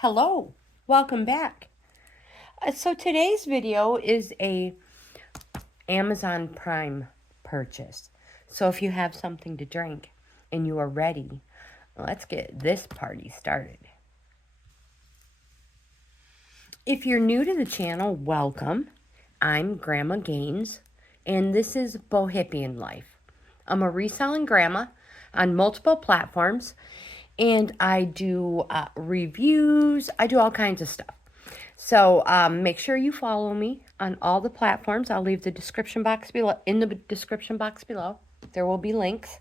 Hello, welcome back. So today's video is a Amazon Prime purchase. So if you have something to drink and you are ready, let's get this party started. If you're new to the channel, welcome. I'm Grandma GAINZ, and this is Bohippianlife. I'm a reselling grandma on multiple platforms, and I do reviews. I do all kinds of stuff. So make sure you follow me on all the platforms. I'll leave the description box below. In the description box below, there will be links.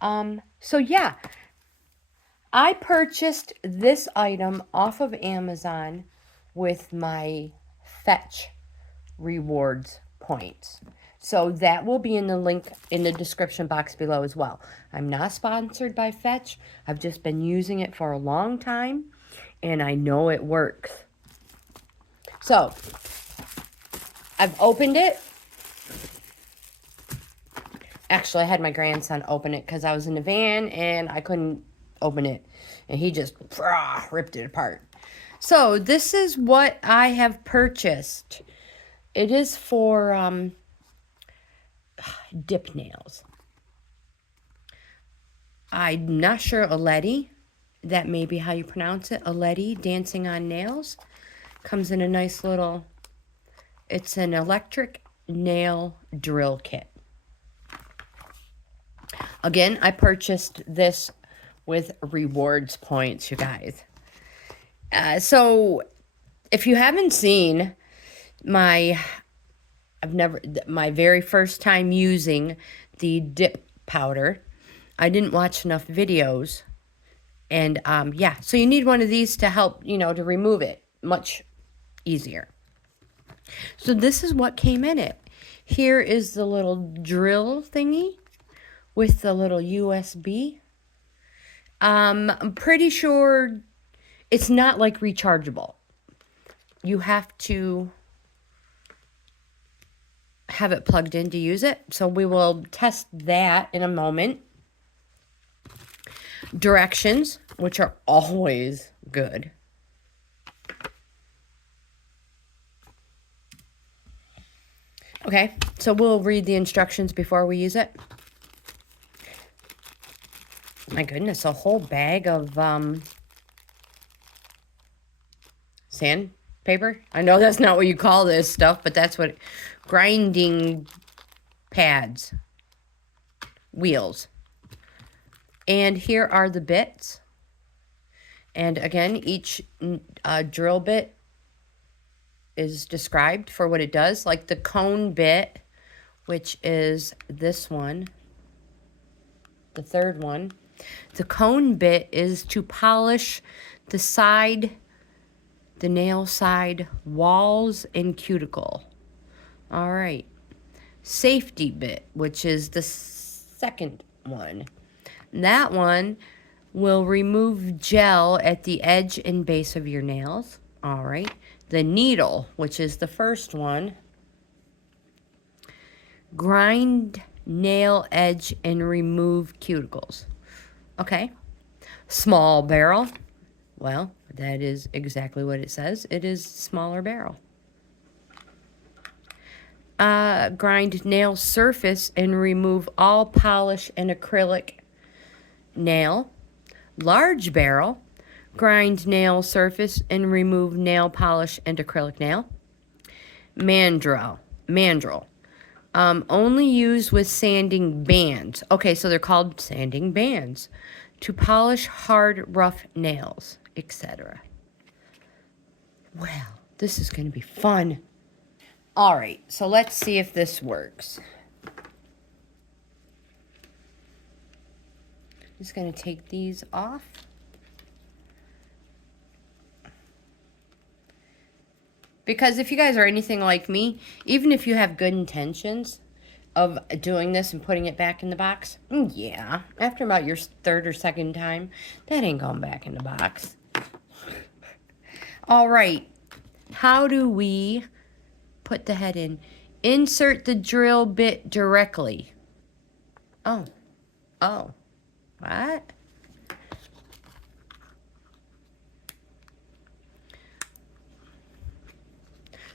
So yeah, I purchased this item off of Amazon with my Fetch rewards points. So that will be in the link in the description box below as well. I'm not sponsored by Fetch. I've just been using it for a long time, and I know it works. So, I've opened it. Actually, I had my grandson open it because I was in the van and I couldn't open it. And he just ripped it apart. So, this is what I have purchased. It is for dip nails. I'm not sure, Alety. That may be how you pronounce it. Alety, Dancing on Nails. Comes in a nice little, it's an electric nail drill kit. Again, I purchased this with rewards points, you guys. So if you haven't seen my very first time using the dip powder, I didn't watch enough videos. And yeah, so you need one of these to help, to remove it much easier. So this is what came in it. Here is the little drill thingy with the little USB. I'm pretty sure it's not like rechargeable. You have to have it plugged in to use it. So we will test that in a moment. Directions, which are always good. Okay, so we'll read the instructions before we use it. My goodness, a whole bag of sandpaper. I know that's not what you call this stuff, but that's what grinding pads, wheels. And here are the bits. And again, each drill bit is described for what it does. Like the cone bit, which is this one, the third one. The cone bit is to polish the nail side walls and cuticle. All right. Safety bit, which is the second one. That one will remove gel at the edge and base of your nails. All right. The needle, which is the first one. Grind nail edge and remove cuticles. Okay. Small barrel. Well, that is exactly what it says. It is smaller barrel. Grind nail surface and remove all polish and acrylic nail. Large barrel. Grind nail surface and remove nail polish and acrylic nail. Mandrel. Only used with sanding bands. Okay, so they're called sanding bands. To polish hard, rough nails, etc. Well, this is going to be fun. All right, so let's see if this works. Just going to take these off. Because if you guys are anything like me, even if you have good intentions of doing this and putting it back in the box, yeah, after about your third or second time, that ain't going back in the box. All right, how do we put the head in? Insert the drill bit directly. Oh, what?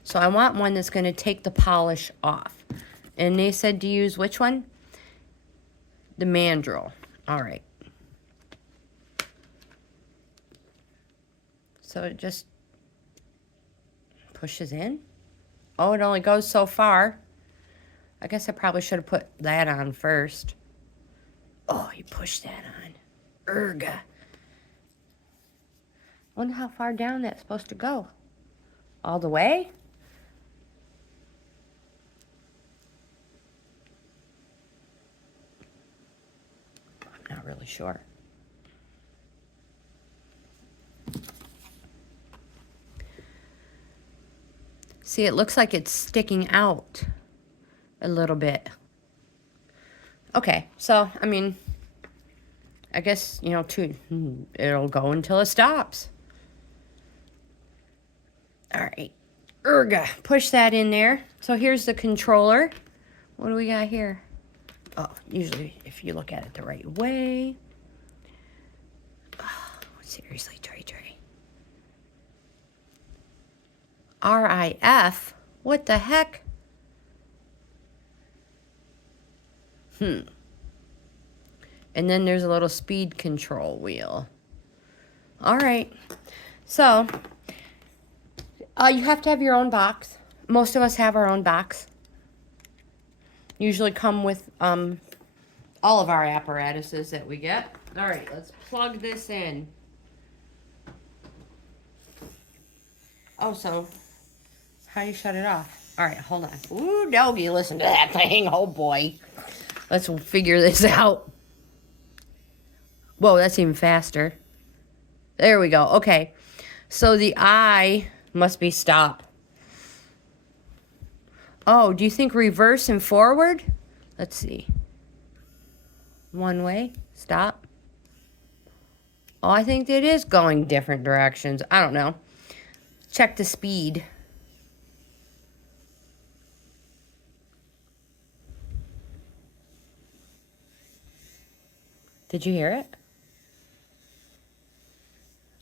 So I want one that's going to take the polish off. And they said to use which one? The mandrel. All right. So it just pushes in. Oh, it only goes so far. I guess I probably should have put that on first. Oh, you push that on. Erga. Wonder how far down that's supposed to go. All the way? I'm not really sure. See, it looks like it's sticking out a little bit. Okay, so, I mean, I guess, you know, it'll go until it stops. All right, erga, push that in there. So here's the controller. What do we got here? Oh, usually if you look at it the right way. Oh, seriously, Trey. RIF? What the heck? And then there's a little speed control wheel. All right. So, you have to have your own box. Most of us have our own box. Usually come with all of our apparatuses that we get. All right, let's plug this in. Oh, so how do you shut it off? All right, hold on. Ooh, doggy, listen to that thing. Oh, boy. Let's figure this out. Whoa, that's even faster. There we go. Okay. So the I must be stop. Oh, do you think reverse and forward? Let's see. One way. Stop. Oh, I think it is going different directions. I don't know. Check the speed. Did you hear it?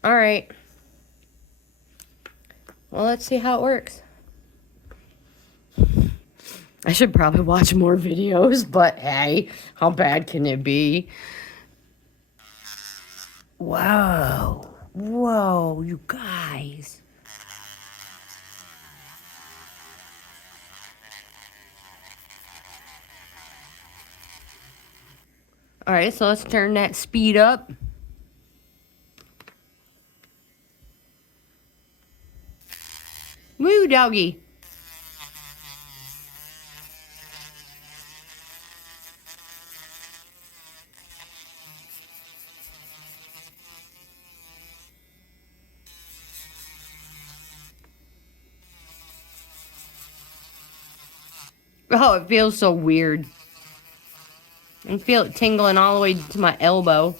All right. Well, let's see how it works. I should probably watch more videos, but hey, how bad can it be? Whoa. Whoa, you guys. All right, so let's turn that speed up. Woo, doggy. Oh, it feels so weird. I can feel it tingling all the way to my elbow.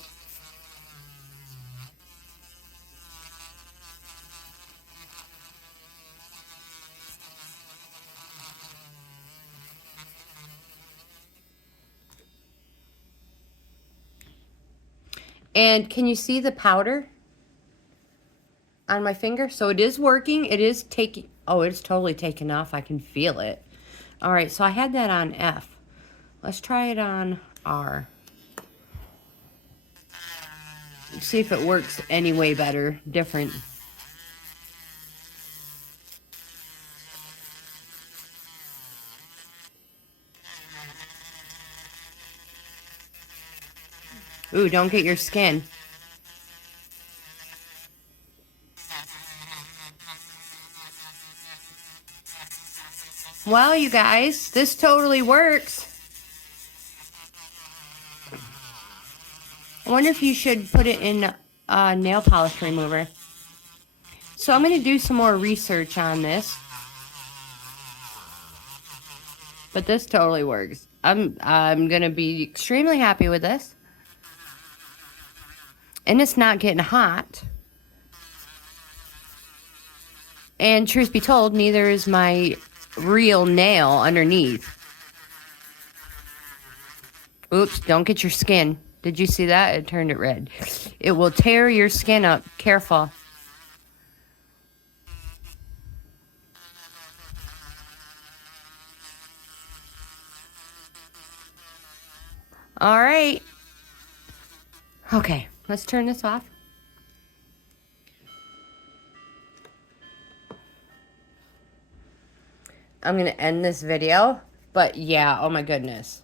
And can you see the powder on my finger? So it is working. It is taking... Oh, it's totally taken off. I can feel it. All right, so I had that on F. Let's try it on R. See if it works any way better, different. Ooh, don't get your skin. Well, you guys, this totally works. I wonder if you should put it in a nail polish remover. So I'm going to do some more research on this. But this totally works. I'm going to be extremely happy with this. And it's not getting hot. And truth be told, neither is my real nail underneath. Oops, don't get your skin. Did you see that? It turned it red. It will tear your skin up. Careful. All right. Okay, let's turn this off. I'm going to end this video. But yeah, oh my goodness.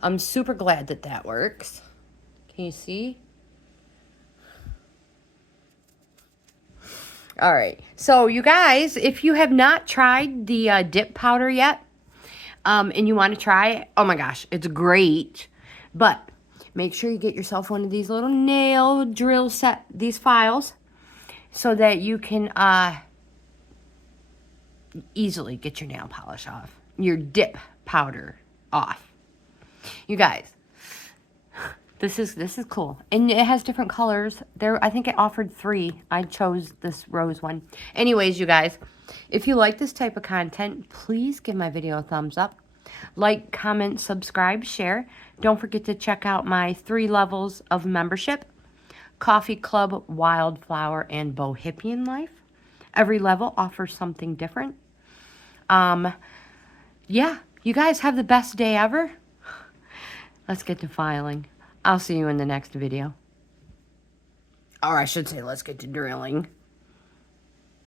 I'm super glad that that works. Can you see? All right. So you guys, if you have not tried the dip powder yet, and you want to try it, oh my gosh, it's great. But make sure you get yourself one of these little nail drill set, these files, so that you can easily get your nail polish off, your dip powder off. You guys, this is cool, and it has different colors. There, I think it offered 3. I chose this rose one. Anyways, you guys, if you like this type of content, please give my video a thumbs up. Like, comment, subscribe, share. Don't forget to check out my 3 levels of membership: Coffee Club, Wildflower, and Bohippianlife. Every level offers something different. Yeah, you guys have the best day ever. Let's get to filing. I'll see you in the next video. Or I should say, let's get to drilling.